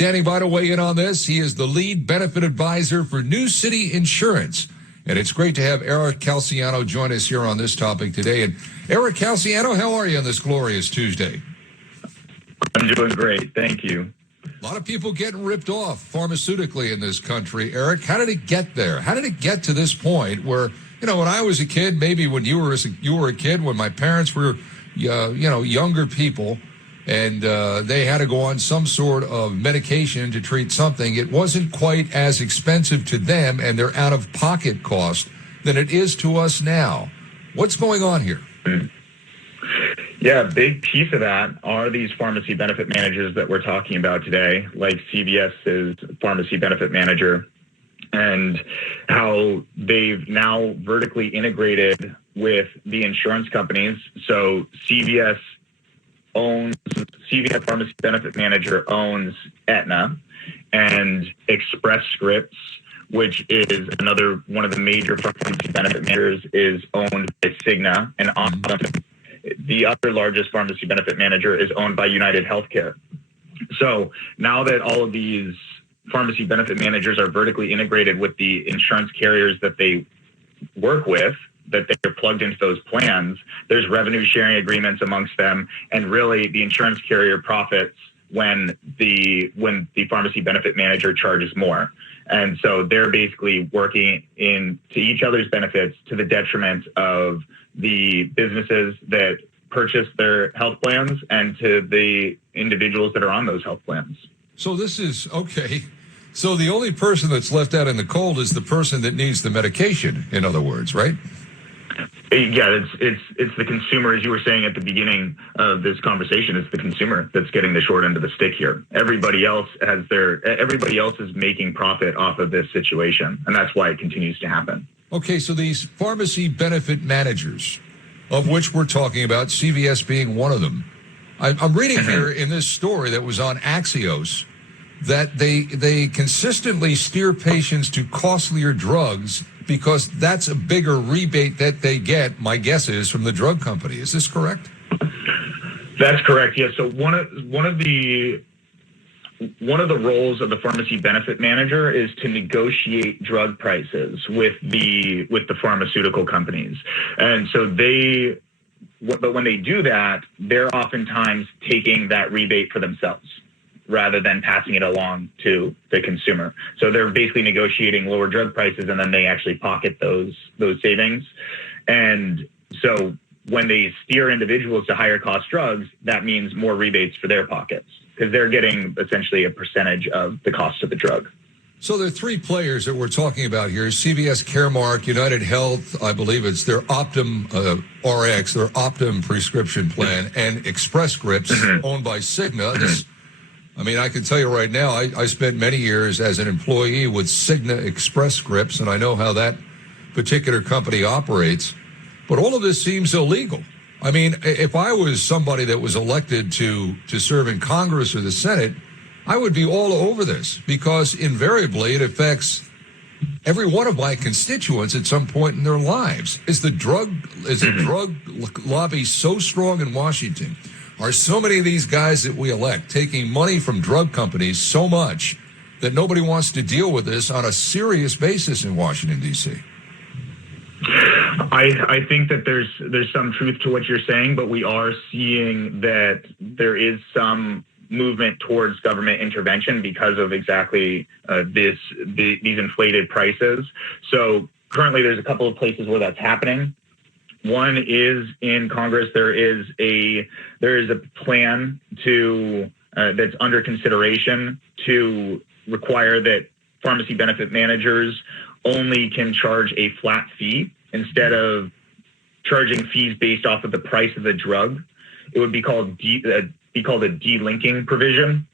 standing by to weigh in on this. He is the lead benefit advisor for New City Insurance. And it's great to have Eric Calciano join us here on this topic today. And Eric Calciano, how are you on this glorious Tuesday? I'm doing great. Thank you. A lot of people getting ripped off pharmaceutically in this country. Eric, how did it get there? How did it get to this point where, you know, when I was a kid, maybe when you were a kid, when my parents were, younger people, and they had to go on some sort of medication to treat something, it wasn't quite as expensive to them and their out-of-pocket cost than it is to us now. What's going on here? Yeah, a big piece of that are these pharmacy benefit managers that we're talking about today, like CVS's pharmacy benefit manager, and how they've now vertically integrated with the insurance companies. So CVS Pharmacy Benefit Manager owns Aetna, and Express Scripts, which is another one of the major pharmacy benefit managers, is owned by Cigna, and Optum, the other largest pharmacy benefit manager, is owned by United Healthcare. So now that all of these pharmacy benefit managers are vertically integrated with the insurance carriers that they work with, that they're plugged into those plans, there's revenue sharing agreements amongst them, and really the insurance carrier profits when the pharmacy benefit manager charges more. And so they're basically working to each other's benefits to the detriment of the businesses that purchase their health plans and to the individuals that are on those health plans. So this is okay. So the only person that's left out in the cold is the person that needs the medication, in other words, right? Yeah, it's the consumer, as you were saying at the beginning of this conversation. It's the consumer that's getting the short end of the stick here. Everybody else is making profit off of this situation, and that's why it continues to happen. Okay, so these pharmacy benefit managers, of which we're talking about, CVS being one of them, I'm reading here in this story that was on Axios that they consistently steer patients to costlier drugs because that's a bigger rebate that they get, my guess is, from the drug company. Is this correct? That's correct. Yes. So one of the roles of the pharmacy benefit manager is to negotiate drug prices with the pharmaceutical companies. And so but when they do that, they're oftentimes taking that rebate for themselves rather than passing it along to the consumer. So they're basically negotiating lower drug prices, and then they actually pocket those savings. And so when they steer individuals to higher cost drugs, that means more rebates for their pockets because they're getting essentially a percentage of the cost of the drug. So there are three players that we're talking about here: CVS Caremark, United Health, I believe it's their Optum RX, their Optum prescription plan, and Express Scripts, owned by Cigna. I can tell you right now, I spent many years as an employee with Cigna Express Scripts, and I know how that particular company operates. But all of this seems illegal. I mean, if I was somebody that was elected to serve in Congress or the Senate, I would be all over this because invariably it affects every one of my constituents at some point in their lives. Is the drug lobby so strong in Washington? Are so many of these guys that we elect taking money from drug companies so much that nobody wants to deal with this on a serious basis in Washington, D.C.? I think that there's some truth to what you're saying, but we are seeing that there is some movement towards government intervention because of exactly these inflated prices. So currently there's a couple of places where that's happening. One is in Congress. There is a plan that's under consideration to require that pharmacy benefit managers only can charge a flat fee instead of charging fees based off of the price of the drug. It would be called a delinking provision.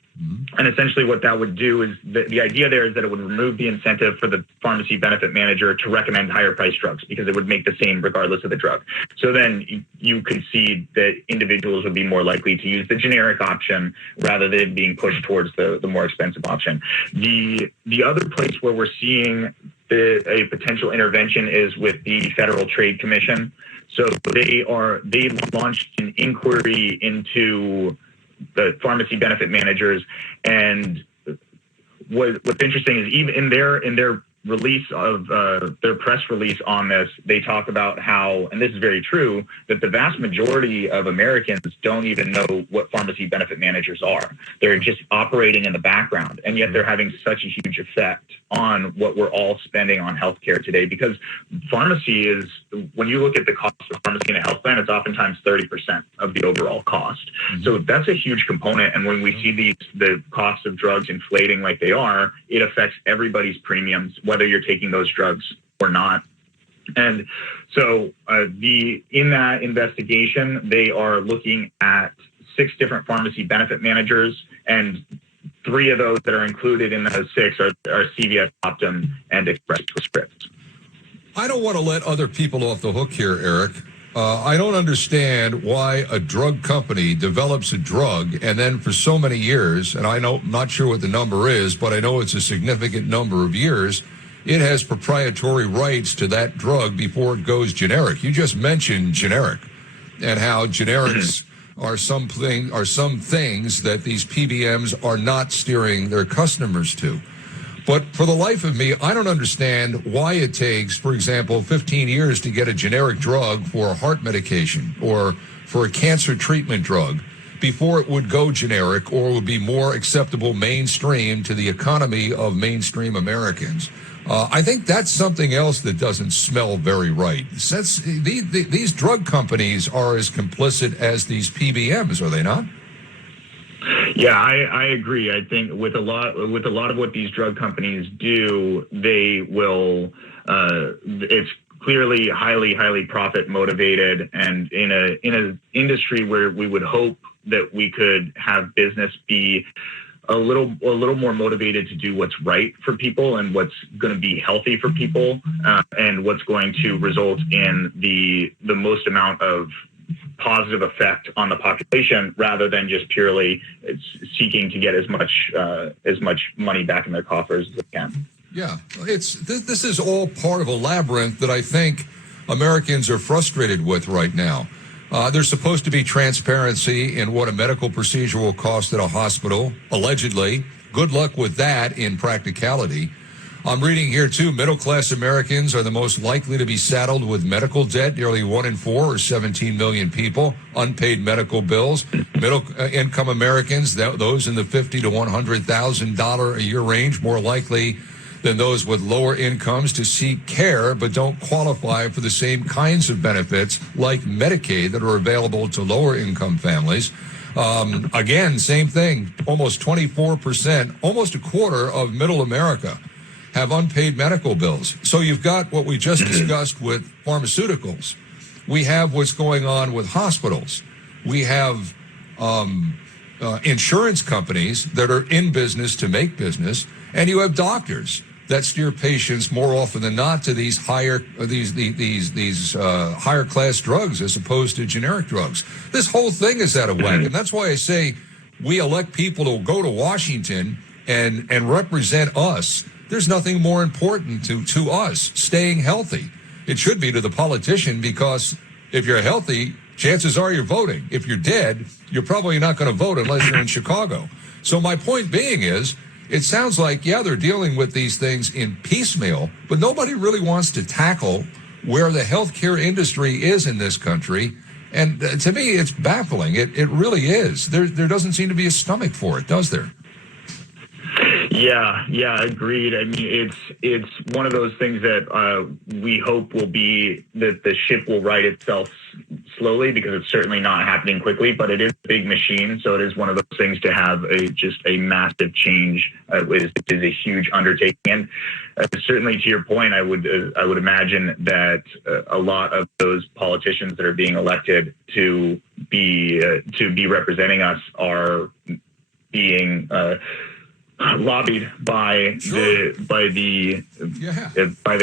And essentially what that would do is the idea there is that it would remove the incentive for the pharmacy benefit manager to recommend higher priced drugs because it would make the same regardless of the drug. So then you could see that individuals would be more likely to use the generic option rather than being pushed towards the more expensive option. The other place where we're seeing a potential intervention is with the Federal Trade Commission. So they launched an inquiry into the pharmacy benefit managers, and what's interesting is even in their release of their press release on this, they talk about how, and this is very true, that the vast majority of Americans don't even know what pharmacy benefit managers are. They're just operating in the background, and yet they're having such a huge effect on what we're all spending on healthcare today. Because pharmacy is, when you look at the cost of pharmacy in a health plan, it's oftentimes 30% of the overall cost. So that's a huge component. And when we see the cost of drugs inflating like they are, it affects everybody's premiums, whether you're taking those drugs or not. And so in that investigation, they are looking at 6 different pharmacy benefit managers, and 3 of those that are included in those 6 are CVS, Optum, and Express Scripts. I don't want to let other people off the hook here, Eric. I don't understand why a drug company develops a drug and then for so many years, and I'm not sure what the number is, but I know it's a significant number of years, it has proprietary rights to that drug before it goes generic. You just mentioned generic and how generics are some things that these PBMs are not steering their customers to. But for the life of me, I don't understand why it takes, for example, 15 years to get a generic drug for a heart medication or for a cancer treatment drug before it would go generic or would be more acceptable mainstream to the economy of mainstream Americans. I think that's something else that doesn't smell very right. These drug companies are as complicit as these PBMs, are they not? Yeah, I agree. I think with a lot of what these drug companies do, they will. It's clearly highly profit motivated, and in a industry where we would hope that we could have business be a little more motivated to do what's right for people and what's going to be healthy for people, and what's going to result in the most amount of positive effect on the population, rather than just purely seeking to get as much money back in their coffers as they can. Yeah, this is all part of a labyrinth that I think Americans are frustrated with right now. There's supposed to be transparency in what a medical procedure will cost at a hospital, allegedly. Good luck with that in practicality. I'm reading here, too, middle-class Americans are the most likely to be saddled with medical debt. Nearly 1 in 4, or 17 million people, unpaid medical bills. Middle-income Americans, those in the $50,000 to $100,000 a year range, more likely than those with lower incomes to seek care but don't qualify for the same kinds of benefits like Medicaid that are available to lower-income families. Again, same thing, almost 24%, almost a quarter of middle America have unpaid medical bills. So you've got what we just discussed with pharmaceuticals. We have what's going on with hospitals. We have insurance companies that are in business to make business, and you have doctors that steer patients more often than not to these higher class drugs as opposed to generic drugs. This whole thing is out of whack, and that's why I say we elect people to go to Washington and represent us. There's nothing more important to us staying healthy. It should be to the politician, because if you're healthy, chances are you're voting. If you're dead, you're probably not going to vote unless you're in Chicago. So my point being is, it sounds like, yeah, they're dealing with these things in piecemeal, but nobody really wants to tackle where the healthcare industry is in this country. And to me, it's baffling. It really is. There doesn't seem to be a stomach for it, does there? Yeah, agreed. I mean, it's one of those things that we hope will be that the ship will right itself slowly, because it's certainly not happening quickly, but it is a big machine. So it is one of those things to have just a massive change. Is a huge undertaking. And certainly, to your point, I would imagine that a lot of those politicians that are being elected to be representing us are being lobbied by the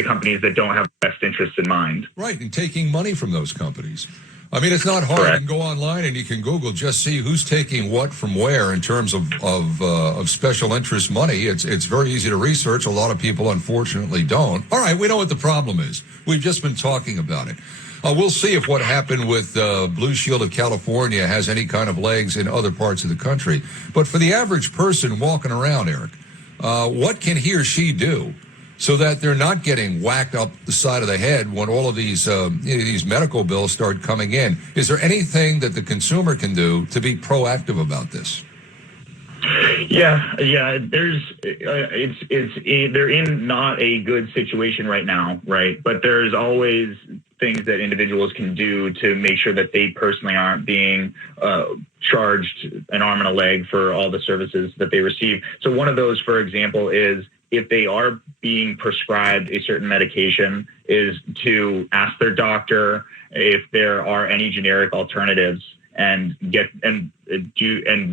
companies that don't have best interests in mind. Right, and taking money from those companies. I mean, it's not hard. Correct. You can go online and you can Google, just see who's taking what from where in terms of special interest money. It's very easy to research. A lot of people, unfortunately, don't. All right, we know what the problem is. We've just been talking about it. We'll see if what happened with Blue Shield of California has any kind of legs in other parts of the country. But for the average person walking around, Eric, what can he or she do so that they're not getting whacked up the side of the head when all of these medical bills start coming in? Is there anything that the consumer can do to be proactive about this? Yeah. They're in not a good situation right now, right? But there's always things that individuals can do to make sure that they personally aren't being charged an arm and a leg for all the services that they receive. So one of those, for example, is if they are being prescribed a certain medication, is to ask their doctor if there are any generic alternatives and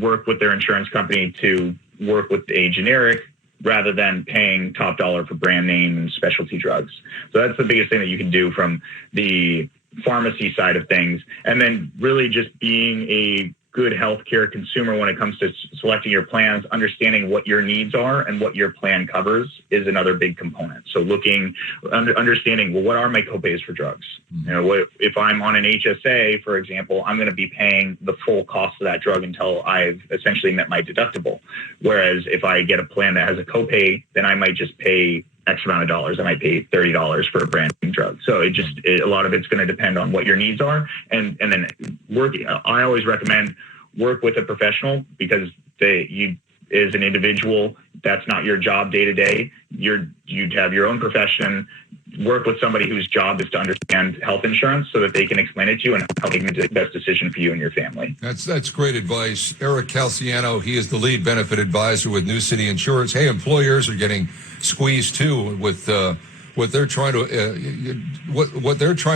work with their insurance company to work with a generic rather than paying top dollar for brand name and specialty drugs. So that's the biggest thing that you can do from the pharmacy side of things. And then really just being a good healthcare consumer when it comes to selecting your plans, understanding what your needs are and what your plan covers is another big component. So understanding, well, what are my copays for drugs? You know, if I'm on an HSA, for example, I'm going to be paying the full cost of that drug until I've essentially met my deductible. Whereas if I get a plan that has a copay, then I might just pay X amount of dollars. I might pay $30 for a brand new drug. So a lot of it's going to depend on what your needs are. And then I always recommend work with a professional because you as an individual, that's not your job day to day. You'd have your own profession. Work with somebody whose job is to understand health insurance so that they can explain it to you and help make the best decision for you and your family. That's great advice. Eric Calciano, he is the lead benefit advisor with New City Insurance. Hey, employers are getting squeezed too with what they're trying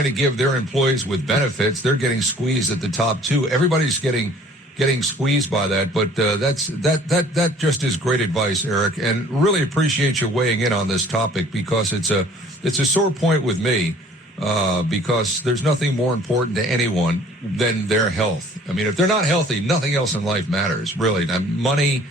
to give their employees with benefits. They're getting squeezed at the top too. Everybody's getting squeezed by that, but that just is great advice, Eric, and really appreciate you weighing in on this topic because it's a sore point with me because there's nothing more important to anyone than their health. I mean, if they're not healthy, nothing else in life matters, really. Money,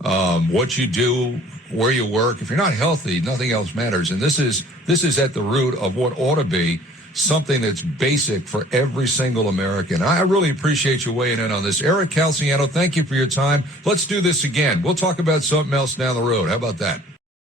what you do, where you work. If you're not healthy, nothing else matters, and this is at the root of what ought to be something that's basic for every single American. I really appreciate you weighing in on this. Eric Calciano, thank you for your time. Let's do this again. We'll talk about something else down the road. How about that?